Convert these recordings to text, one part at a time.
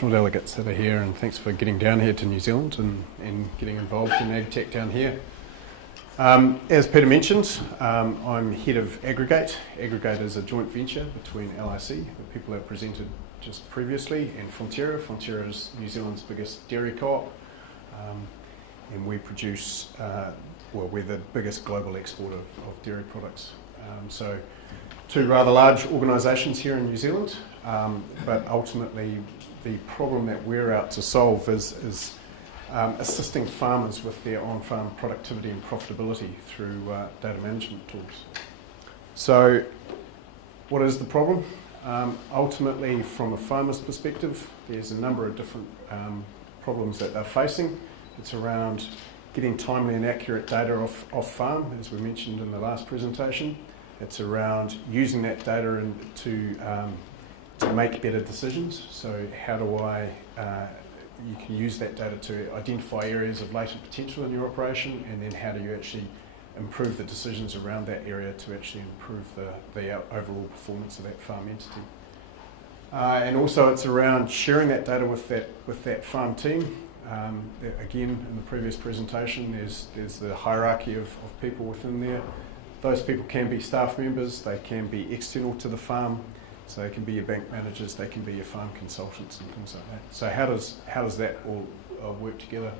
delegates that are here, and thanks for getting down here to New Zealand and getting involved in AgTech down here. As Peter mentioned, I'm head of Agrigate. Agrigate is a joint venture between LIC, the people that presented just previously, and Fonterra. Fonterra is New Zealand's biggest dairy co-op, and we produce, we're the biggest global exporter of dairy products. So two rather large organisations here in New Zealand, but ultimately the problem that we're out to solve is assisting farmers with their on-farm productivity and profitability through data management tools. So what is the problem? Ultimately, from a farmer's perspective, there's a number of different problems that they're facing. It's around getting timely and accurate data off farm, as we mentioned in the last presentation. It's around using that data to make better decisions. So how do you can use that data to identify areas of latent potential in your operation, and then how do you actually improve the decisions around that area to actually improve the overall performance of that farm entity. And also it's around sharing that data with that farm team. Again, in the previous presentation, there's the hierarchy of people within there. Those people can be staff members, they can be external to the farm, so they can be your bank managers, they can be your farm consultants and things like that. So how does that all work together?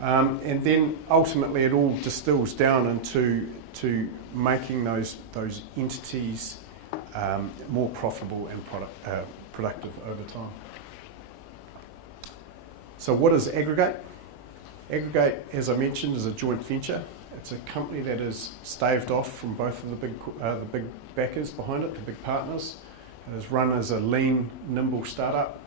And then ultimately it all distills down into making those entities more profitable and productive over time. So what is Agrigate? Agrigate, as I mentioned, is a joint venture. It's a company that is staved off from both of the big backers behind it, the big partners. It is run as a lean, nimble startup.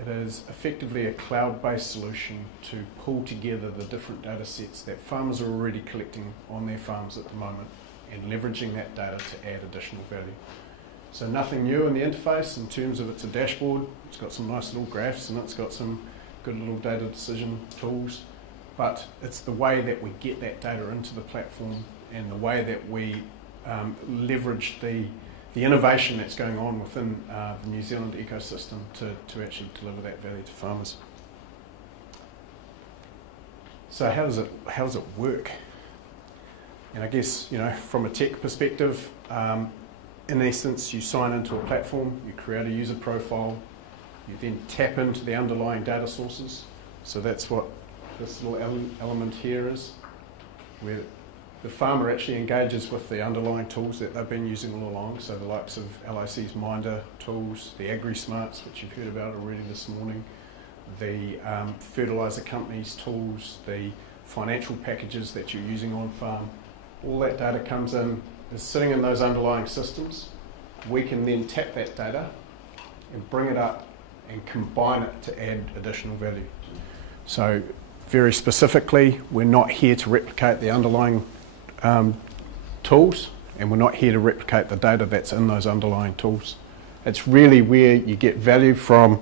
It is effectively a cloud-based solution to pull together the different data sets that farmers are already collecting on their farms at the moment and leveraging that data to add additional value. So nothing new in the interface in terms of it's a dashboard. It's got some nice little graphs and it's got some good little data decision tools. But it's the way that we get that data into the platform and the way that we leverage the innovation that's going on within the New Zealand ecosystem to actually deliver that value to farmers. So how does it work? And I guess, from a tech perspective, in essence, you sign into a platform, you create a user profile, you then tap into the underlying data sources. So that's what this little element here is, where the farmer actually engages with the underlying tools that they've been using all along, so the likes of LIC's Minder tools, the AgriSmarts, which you've heard about already this morning, the fertiliser companies' tools, the financial packages that you're using on farm. All that data comes in, is sitting in those underlying systems. We can then tap that data and bring it up and combine it to add additional value. So very specifically, we're not here to replicate the underlying tools, and we're not here to replicate the data that's in those underlying tools. It's really where you get value from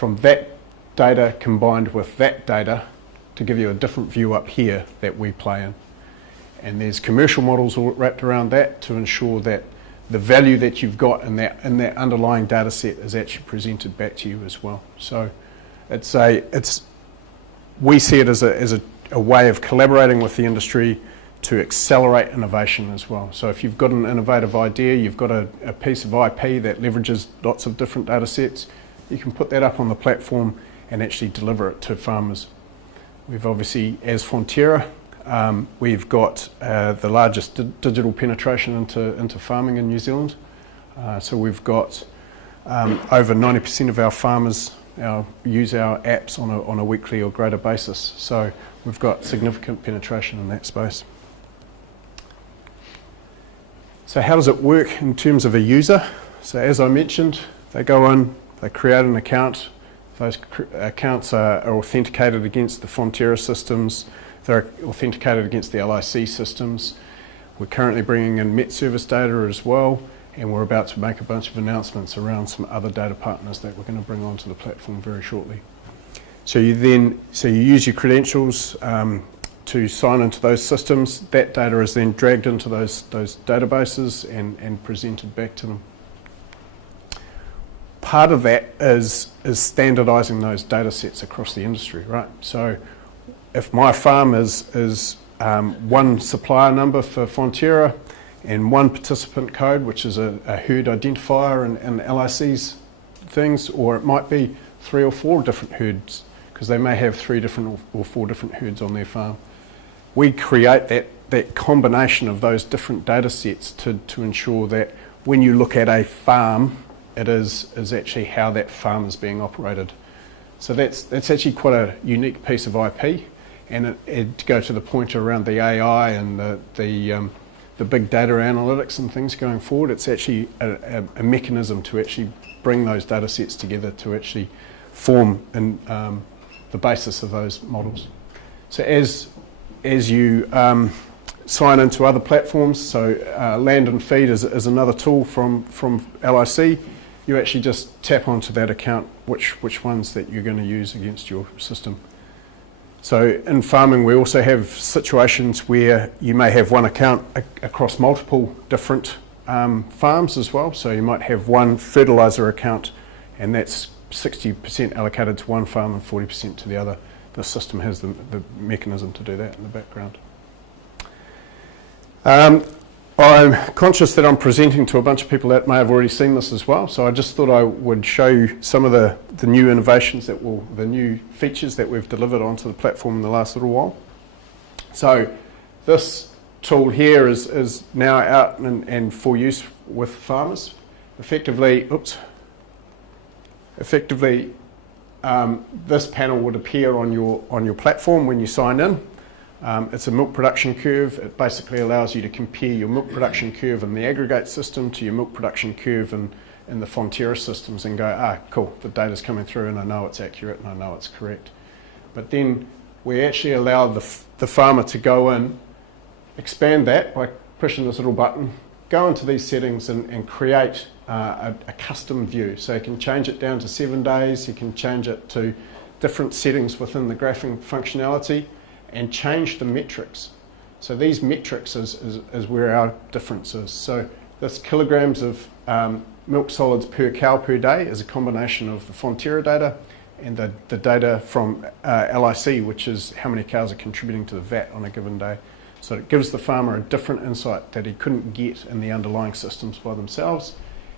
that data combined with that data to give you a different view up here that we play in. And there's commercial models all wrapped around that to ensure that the value that you've got in that underlying data set is actually presented back to you as well. So we see it as a way of collaborating with the industry to accelerate innovation as well. So if you've got an innovative idea, you've got a piece of IP that leverages lots of different data sets, you can put that up on the platform and actually deliver it to farmers. We've obviously, as Fonterra, we've got the largest digital penetration into farming in New Zealand. So we've got over 90% of our farmers use our apps on a weekly or greater basis. So we've got significant penetration in that space. So how does it work in terms of a user? So as I mentioned, they go in, they create an account. Those accounts are authenticated against the Fonterra systems. They're authenticated against the LIC systems. We're currently bringing in Met Service data as well, and we're about to make a bunch of announcements around some other data partners that we're going to bring onto the platform very shortly. So you use your credentials to sign into those systems. That data is then dragged into those databases and presented back to them. part of that is standardising those data sets across the industry, right? So if my farm is one supplier number for Fonterra and one participant code, which is a herd identifier and LIC's things, or it might be 3 or 4 different herds, because they may have 3 different or 4 different herds on their farm. We create that combination of those different data sets to ensure that when you look at a farm, it is actually how that farm is being operated. So that's actually quite a unique piece of IP, and to go to the point around the AI and the big data analytics and things going forward, it's actually a mechanism to actually bring those data sets together to actually form the basis of those models. So as you sign into other platforms, so Land and Feed is another tool from LIC. You actually just tap onto that account which ones that you're going to use against your system. So in farming, we also have situations where you may have one account across multiple different farms as well. So you might have one fertiliser account, and that's 60% allocated to one farm and 40% to the other. The system has the mechanism to do that in the background. I'm conscious that I'm presenting to a bunch of people that may have already seen this as well, so I just thought I would show you some of the new innovations the new features that we've delivered onto the platform in the last little while. So this tool here is now out and for use with farmers. Effectively, this panel would appear on your platform when you sign in. It's a milk production curve. It basically allows you to compare your milk production curve in the aggregate system to your milk production curve in the Fonterra systems and go, cool, the data's coming through and I know it's accurate and I know it's correct. But then we actually allow the farmer to go in, expand that by pushing this little button, go into these settings and create a custom view. So you can change it down to 7 days, you can change it to different settings within the graphing functionality, and change the metrics. So these metrics is where our difference is. So this kilograms of milk solids per cow per day is a combination of the Fonterra data and the data from LIC, which is how many cows are contributing to the VAT on a given day. So it gives the farmer a different insight that he couldn't get in the underlying systems by themselves,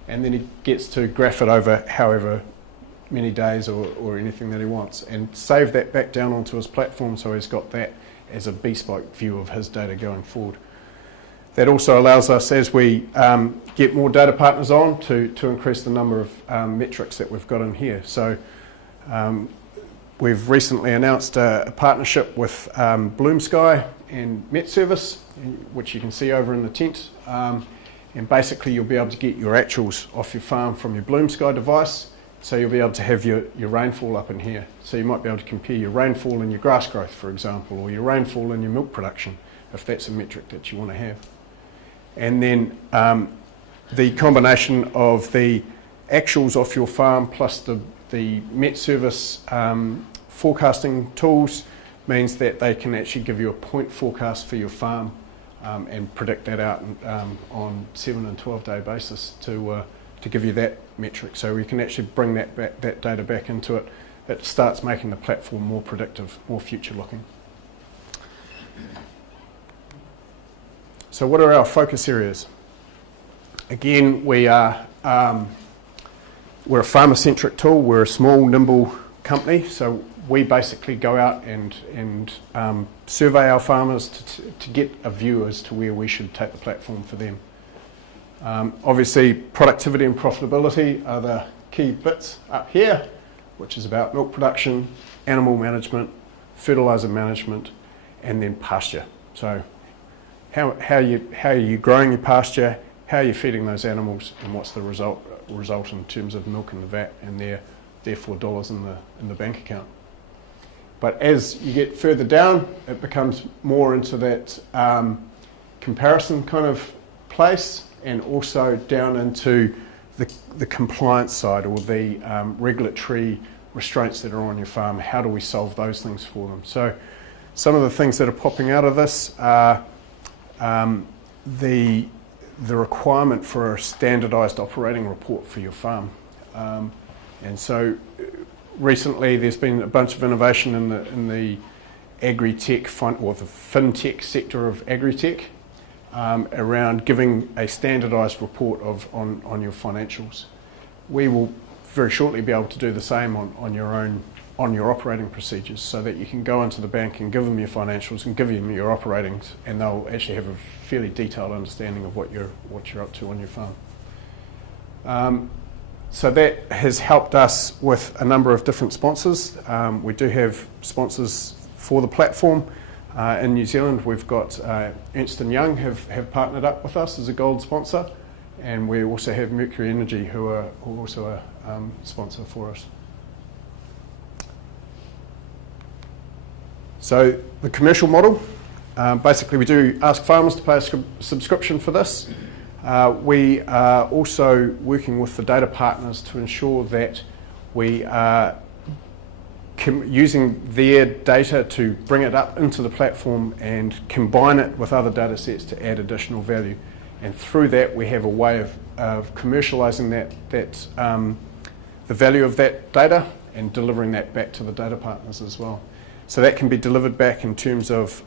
and then he gets to graph it over however many days or anything that he wants, and save that back down onto his platform so he's got that as a bespoke view of his data going forward. That also allows us, as we get more data partners on, to increase the number of metrics that we've got in here. So we've recently announced a partnership with Bloom Sky and Met Service, which you can see over in the tent, and basically you'll be able to get your actuals off your farm from your Bloom Sky device. So you'll be able to have your rainfall up in here. So you might be able to compare your rainfall and your grass growth, for example, or your rainfall and your milk production, if that's a metric that you want to have. And then the combination of the actuals off your farm plus the Met Service forecasting tools means that they can actually give you a point forecast for your farm and predict that out on 7 and 12 day basis to give you that metric. So we can actually bring that data back into it. It starts making the platform more predictive, more future looking. So what are our focus areas? Again, we're a farmer-centric tool. We're a small, nimble company, so we basically go out and survey our farmers to get a view as to where we should take the platform for them. Obviously, productivity and profitability are the key bits up here, which is about milk production, animal management, fertiliser management, and then pasture. So how are you growing your pasture, how are you feeding those animals, and what's the result in terms of milk in the vat and therefore dollars in the bank account. But as you get further down, it becomes more into that comparison kind of place, and also down into the compliance side, or the regulatory restraints that are on your farm. How do we solve those things for them? So some of the things that are popping out of this are the requirement for a standardised operating report for your farm. And so recently there's been a bunch of innovation in the agri-tech or the fintech sector of agri-tech around giving a standardised report on your financials. We will very shortly be able to do the same on your operating procedures, so that you can go into the bank and give them your financials and give them your operating, and they'll actually have a fairly detailed understanding of what you're up to on your farm. So that has helped us with a number of different sponsors. We do have sponsors for the platform. In New Zealand, we've got Ernst & Young have partnered up with us as a gold sponsor, and we also have Mercury Energy, who are also a sponsor for us. So the commercial model, basically we do ask farmers to pay a subscription for this. We are also working with the data partners to ensure that we are using their data to bring it up into the platform and combine it with other data sets to add additional value. And through that, we have a way of commercialising the value of that data and delivering that back to the data partners as well. So that can be delivered back in terms of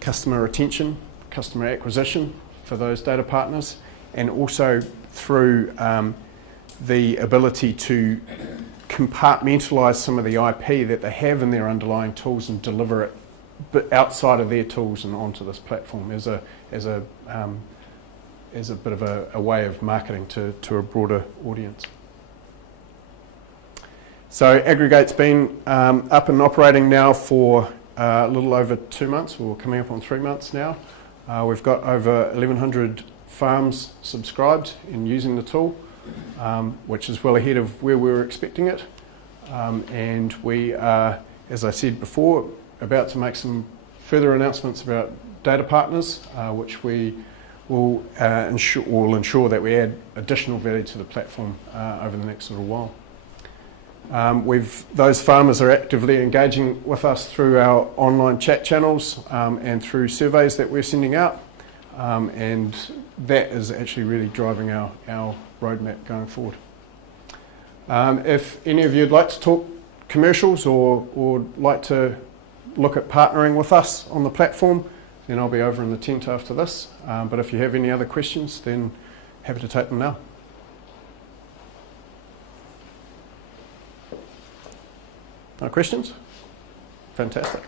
customer retention, customer acquisition for those data partners, and also through the ability to compartmentalise some of the IP that they have in their underlying tools and deliver it but outside of their tools and onto this platform as a bit of a way of marketing to a broader audience. So Aggregate's been up and operating now for a little over 2 months, or coming up on 3 months now. We've got over 1,100 farms subscribed and using the tool, which is well ahead of where we were expecting it. And we are, as I said before, about to make some further announcements about data partners, which we will ensure that we add additional value to the platform over the next little while. Those farmers are actively engaging with us through our online chat channels and through surveys that we're sending out, and that is actually really driving our roadmap going forward. If any of you would like to talk commercials or like to look at partnering with us on the platform, then I'll be over in the tent after this. But if you have any other questions, then happy to take them now. No questions? Fantastic.